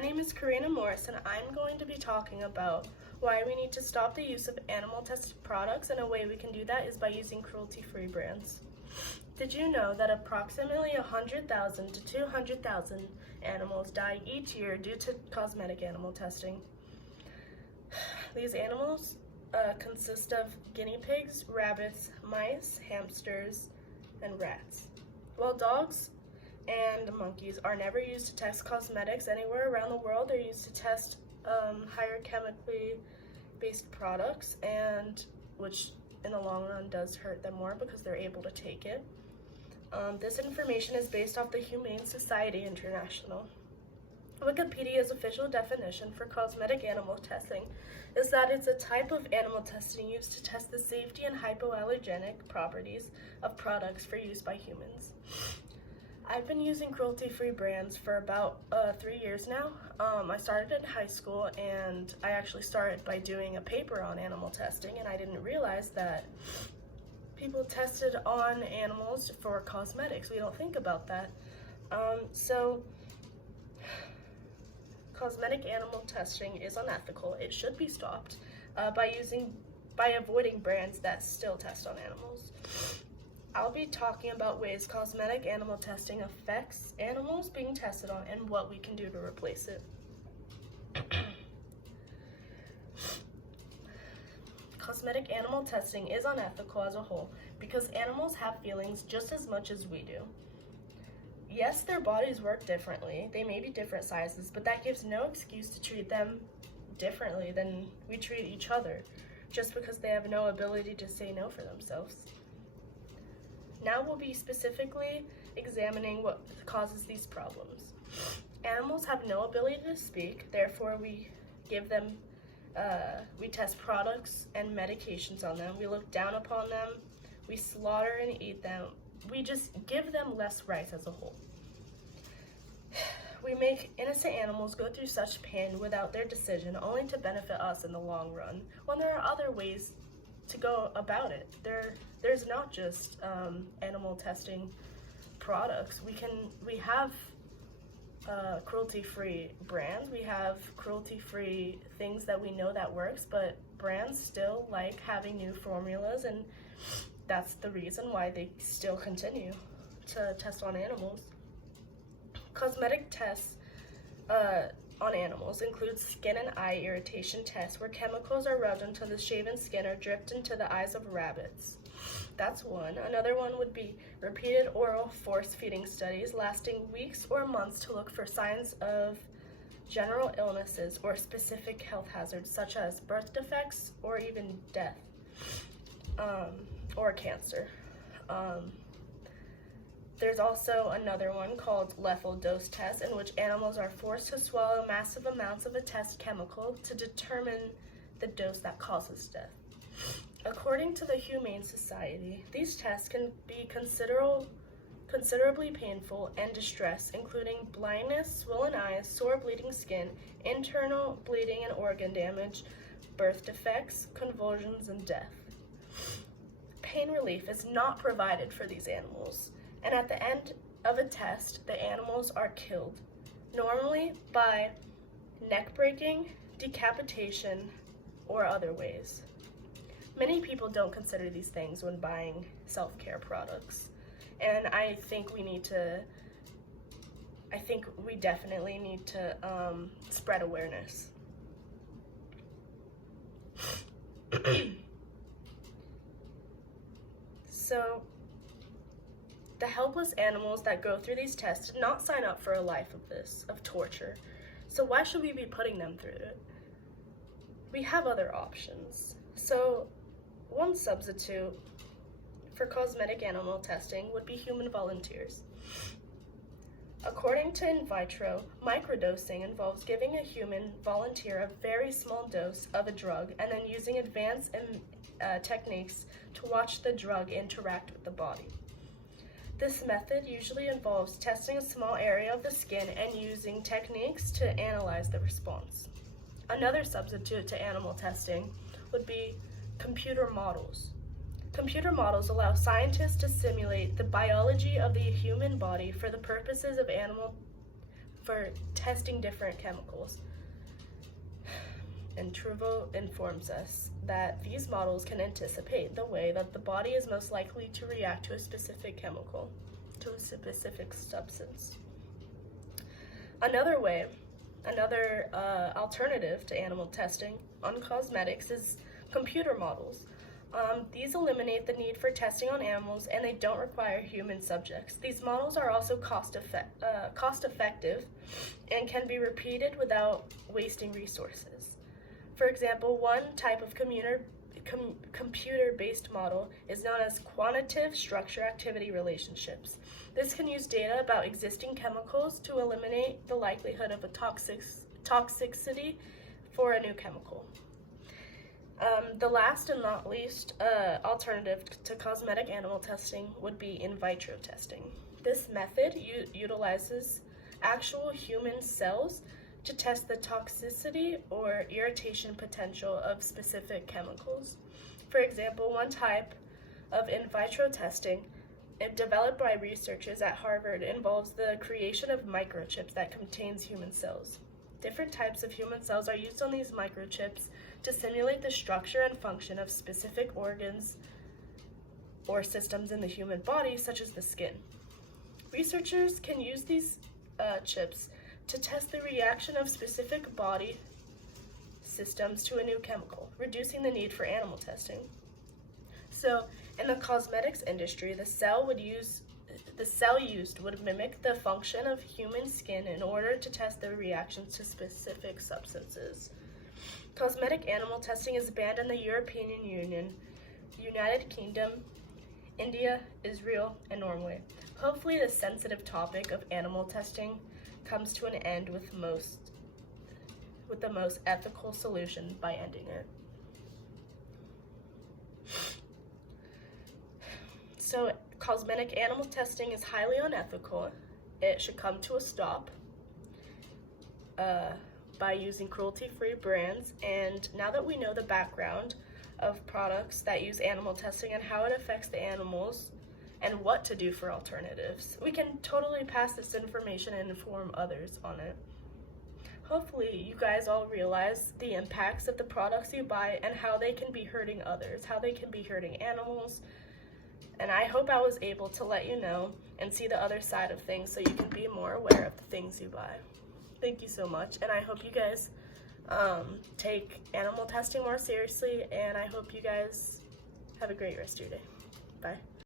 My name is Karina Morris, and I'm going to be talking about why we need to stop the use of animal-tested products, and a way we can do that is by using cruelty-free brands. Did you know that approximately 100,000 to 200,000 animals die each year due to cosmetic animal testing? These animals consist of guinea pigs, rabbits, mice, hamsters, and rats. While dogs and monkeys are never used to test cosmetics anywhere around the world, they're used to test higher chemically based products, and which in the long run does hurt them more because they're able to take it. This information is based off the Humane Society International. Wikipedia's official definition for cosmetic animal testing is that it's a type of animal testing used to test the safety and hypoallergenic properties of products for use by humans. I've been using cruelty-free brands for about 3 years now. I started in high school, and I actually started by doing a paper on animal testing, and I didn't realize that people tested on animals for cosmetics. We don't think about that. So cosmetic animal testing is unethical. It should be stopped by avoiding brands that still test on animals. I'll be talking about ways cosmetic animal testing affects animals being tested on and what we can do to replace it. Cosmetic animal testing is unethical as a whole because animals have feelings just as much as we do. Yes, their bodies work differently. They may be different sizes, but that gives no excuse to treat them differently than we treat each other, just because they have no ability to say no for themselves. Now we'll be specifically examining what causes these problems. Animals have no ability to speak, therefore we test products and medications on them. We look down upon them, we slaughter and eat them. We just give them less rights as a whole. We make innocent animals go through such pain without their decision, only to benefit us in the long run, when there are other ways to go about it. There's not just animal testing products. We have cruelty-free brands. We have cruelty-free things that we know that works, but brands still like having new formulas, and that's the reason why they still continue to test on animals. Cosmetic tests on animals include skin and eye irritation tests, where chemicals are rubbed into the shaven skin or dripped into the eyes of rabbits. That's one. Another one would be repeated oral force feeding studies lasting weeks or months to look for signs of general illnesses or specific health hazards such as birth defects or even death or cancer. There's also another one called lethal dose test, in which animals are forced to swallow massive amounts of a test chemical to determine the dose that causes death. According to the Humane Society, these tests can be considerably painful and distress, including blindness, swollen eyes, sore bleeding skin, internal bleeding and organ damage, birth defects, convulsions, and death. Pain relief is not provided for these animals, and at the end of a test, the animals are killed, normally by neck breaking, decapitation, or other ways. Many people don't consider these things when buying self-care products, and I think we definitely need to spread awareness. So, the helpless animals that go through these tests did not sign up for a life of torture. So why should we be putting them through it? We have other options. So one substitute for cosmetic animal testing would be human volunteers. According to In Vitro, microdosing involves giving a human volunteer a very small dose of a drug and then using advanced techniques to watch the drug interact with the body. This method usually involves testing a small area of the skin and using techniques to analyze the response. Another substitute to animal testing would be computer models. Computer models allow scientists to simulate the biology of the human body for the purposes of for testing different chemicals. And Truvo informs us that these models can anticipate the way that the body is most likely to react to a specific chemical, to a specific substance. Another alternative to animal testing on cosmetics is computer models. These eliminate the need for testing on animals, and they don't require human subjects. These models are also cost effective and can be repeated without wasting resources. For example, one type of computer-based model is known as quantitative structure-activity relationships. This can use data about existing chemicals to eliminate the likelihood of a toxicity for a new chemical. The last and not least alternative to cosmetic animal testing would be in vitro testing. This method utilizes actual human cells to test the toxicity or irritation potential of specific chemicals. For example, one type of in vitro testing developed by researchers at Harvard involves the creation of microchips that contains human cells. Different types of human cells are used on these microchips to simulate the structure and function of specific organs or systems in the human body, such as the skin. Researchers can use these chips to test the reaction of specific body systems to a new chemical, reducing the need for animal testing. So, in the cosmetics industry, the cell used would mimic the function of human skin in order to test the reactions to specific substances. Cosmetic animal testing is banned in the European Union, United Kingdom, India, Israel, and Norway. Hopefully, the sensitive topic of animal testing comes to an end with the most ethical solution by ending it. So, cosmetic animal testing is highly unethical. It should come to a stop by using cruelty-free brands. And now that we know the background of products that use animal testing and how it affects the animals and what to do for alternatives, we can totally pass this information and inform others on it. Hopefully, you guys all realize the impacts of the products you buy and how they can be hurting others, how they can be hurting animals. And I hope I was able to let you know and see the other side of things so you can be more aware of the things you buy. Thank you so much, and I hope you guys take animal testing more seriously, and I hope you guys have a great rest of your day. Bye.